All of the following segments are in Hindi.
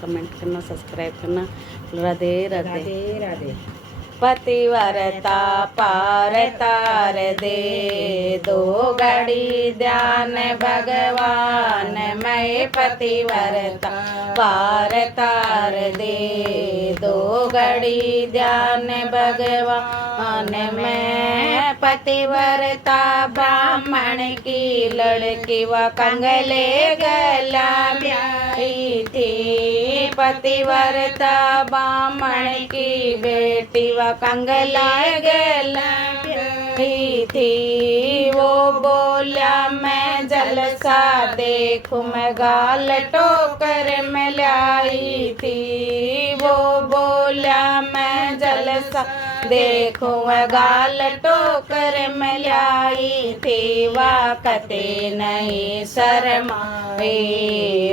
कमेंट करना, सब्सक्राइब करना। राधे राधे राधे राधे। पतिव्रता पार तार दे, दो घड़ी ध्यान भगवान। मैं पतिव्रता पार तार दे, दो घड़ी ध्यान भगवान। मैं पतिव्रता ब्राह्मण की लड़की व कंगले गला ब्याही थी। पतिव्रता ब्राह्मण की बेटी व कंगला गला ब्याही थी। वो बोला मैं जलसा देखूं, मैं गाल टोकर में लाई थी। वो बोला मैं जलसा देखो मैं गाल टोकर में लाई थी। वाकते नहीं शर्माए,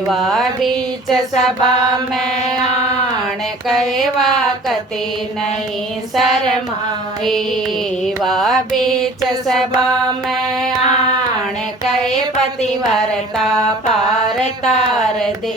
वा बीच सभा में आण कहे। वाकते नहीं शर्माए, वा बीच सभा में आण कहे। पतिव्रता पार तार दे,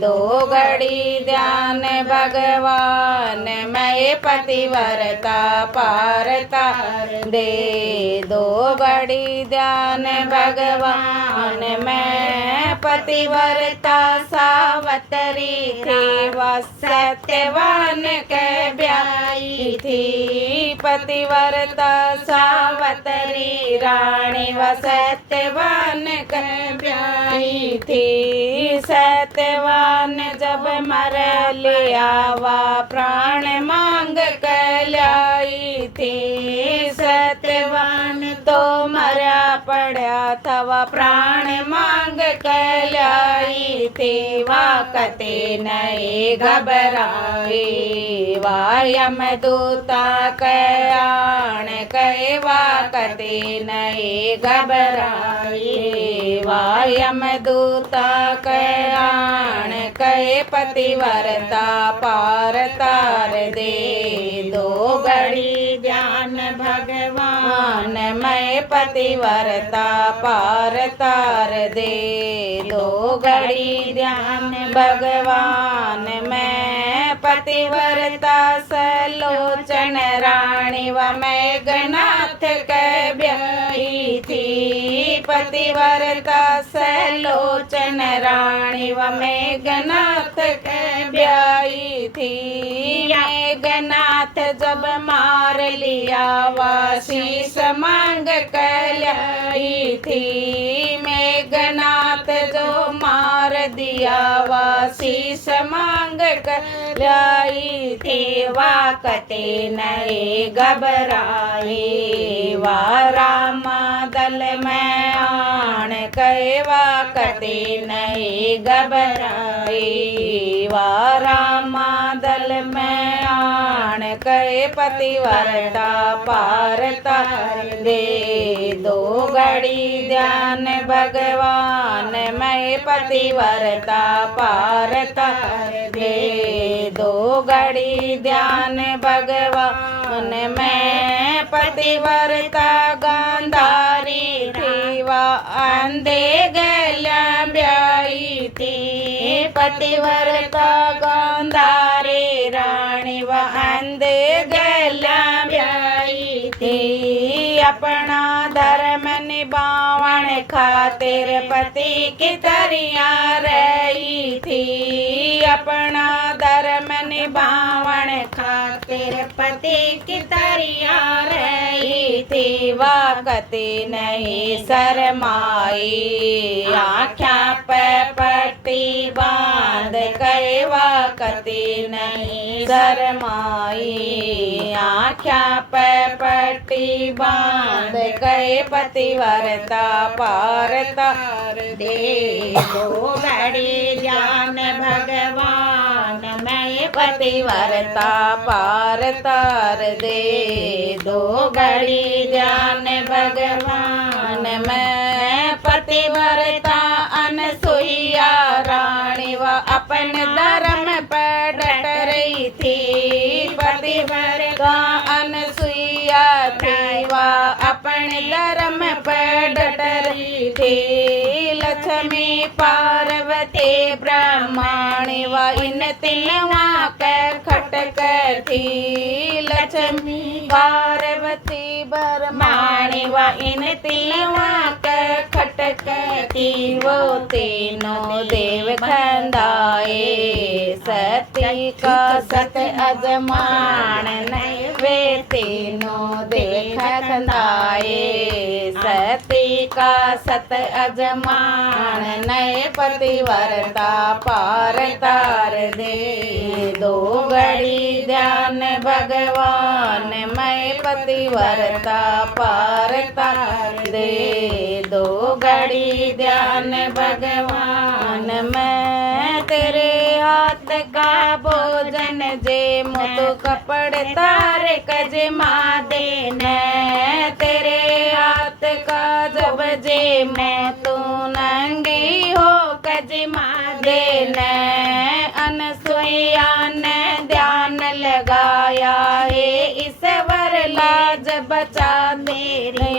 दो घड़ी ध्यान भगवान। मैं पतिव्रता पार तार दे, दो घड़ी ध्यान भगवान। मैं पतिव्रता सावतरी थी, व सत्यवान के ब्याही थी। पतिव्रता सावतरी रानी व सत्यवान के ब्याही थी। सत्यवान जब मर लिया वा प्राण मांग कर लाई थी। सत्यवान तो मरा पड़ा था, वह प्राण मांग कर लाई थी। वाकते नहीं घबराए, वा यमदूता कयाण कहे। वाकते नहीं घबराए, वा यमदूता कयाण कहे। पतिव्रता पार तार दे, दो घड़ी ध्यान भगवान। मैं पतिव्रता पार तार दे, दो घड़ी ध्यान भगवान। मैं पतिव्रता सलोचन रानी व मेघनाथ के ब्याही थी। पतिव्रता सलोचन रानी व मेघनाथ के ब्याही थी। मेघनाथ जब मार लिया वा शीश मांग कर लाई थी। मेघनाथ जो मार दिया वा शीश मांग कर लाई थी। वाकते नहीं घबराए, वा रामा दल में आण कहे। वाकते नहीं घबराए, वा रामा दल में आण कहे। पतिव्रता पार तार दे, दो घड़ी ध्यान भगवान। मैं पतिव्रता पार तार दे, दो घड़ी ध्यान भगवान। मैं पतिव्रता गांधारी थी, व अंधे गला ब्याही थी। पतिव्रता गांधारी रानी व अंधे गला ब्याही थी। अपना धर्म निभावन खातिर पति की तरिया रही थी। अपना धर्म निभावन खातिर पति की तरिया रही थी। वाकते नहीं शर्माई, आँखा पे पट्टी बांध कहे। वाकते नहीं शर्माई, आँखा पे पट्टी बांध कहे। पतिव्रता पार तार दे, दो घड़ी ध्यान भगवान। मैं पतिव्रता पार तार दे, दो घड़ी ध्यान भगवान। मैं पतिव्रता अनसुईया रानी व अपन धर्म पर डट रही थी। पतिव्रता अनसुईया थी, व अपन धर्म पर डट रही थी। लक्ष्मण लक्ष्मी पार्वती ब्रह्माणी व इन तीनों के खटक थी। लक्ष्मी पार्वती ब्रह्माणी व इन तीनों के खटक थी। वो तीनों देव खंदाए सती का सत अजमान नहीं। वे तीनों देव खंदाए सती का सत अजमान नए पतिव्रता पार तार दे। दो घड़ी ध्यान भगवान मैं पतिव्रता पार तार दे। दो घड़ी ध्यान भगवान मैं तेरे हाथ का भोजन जे मुतु कपड़ तार कज माँ देने। तेरे हाथ का जब जे मैं तू नंगी हो कज माँ देने। अनसुईया ने ध्यान लगाया है ईश्वर लाज बचा मेरे।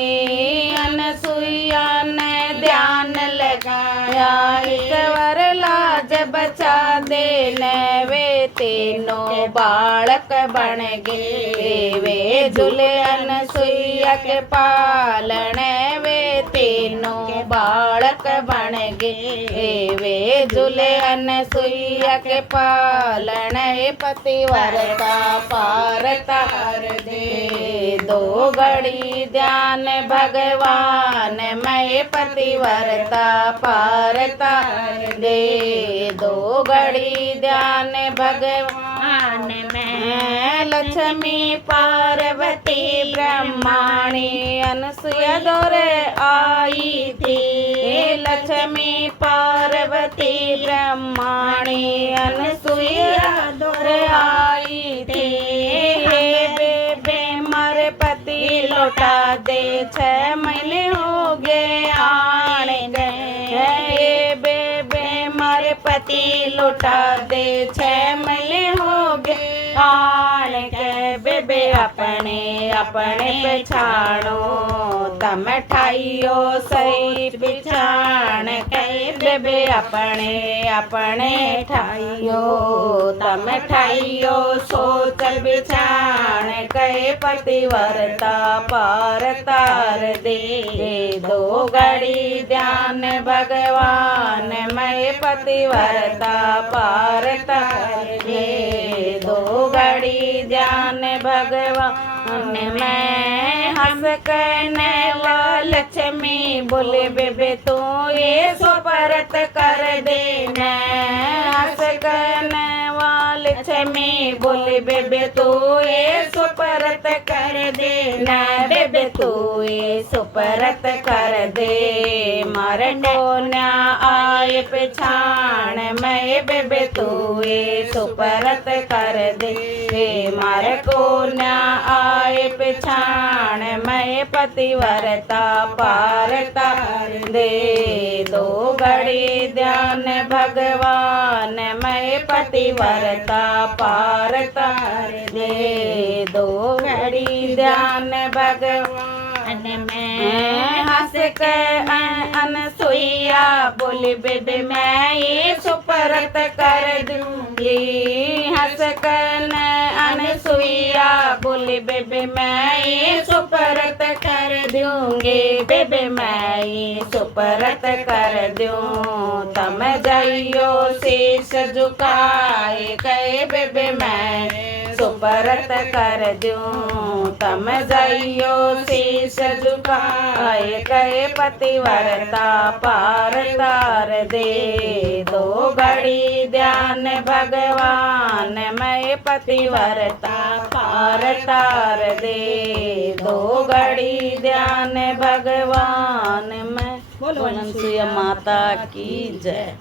अनसुईया ने ध्यान लगाया ईश्वर लाज बचा देने। वे तीनों बालक बन गए वे झूले अनसुईया के पालने। वे तीनों बालक बन गए वे झूले अनसुईया के पालने। पतिव्रता पार तार दे। दो घड़ी ध्यान भगवान मैं पतिव्रता पार तार दे। दो घड़ी ध्यान भगवान मैं लक्ष्मी पार्वती ब्रह्माणी अनसुया दौरे आई थी। लक्ष्मी पार्वती ब्रह्माणी अनसुया दौरे आई थी। बेबे मारे पति लौटा दे 6 महीने हो गए आन गए। बेबे मारे पति लौटा दे 6 महीने हो गए आन गए। बेबे अपने अपने पछाणो तम ठाइयो सही पिछाण के। बेबे अपने अपने ठाइयो तम ठाइयो सोच बिछाण के। पतिव्रता पार तार दे। दो घड़ी ध्यान भगवान मैं पतिव्रता पार तार दे। दो घड़ी ध्यान भगवान मैं हंस कहने वाला लक्ष्मी बोले बेबे तू ये सुपरत कर देना। हंस कहने वाला लक्ष्मी बोले बेबे तू ये सुपरत कर देना। बेबे तू ये सुपरत कर दे। मारे डोना आए पिछाण मैं बेबे तू ये सुपरत कर दे। मारे कोना आए पिछाण मैं पतिव्रता पार तार दे। दो घड़ी ध्यान भगवान मैं पतिव्रता पार तार दे। दो घड़ी ध्यान भगवान मैं हंस के अनसुईया बोली बेबे मैं ये सुपरत कर दूंगी। हंस कर अनसुईया बोली बेबे मैं ये सुपरत कर दूंगी। बेबे मैं ये सुपरत कर दूं तम जाइयो शीश झुकाए कहे। बेबे मैं सुपरत कर दूं तम जाइयो शीश झुकाए कहे। पतिव्रता पार तार दे। दो घड़ी ध्यान भगवान मैं पतिव्रता पार तार दे। दो घड़ी ध्यान भगवान मैं। बोलो अनसुईया माता की जय।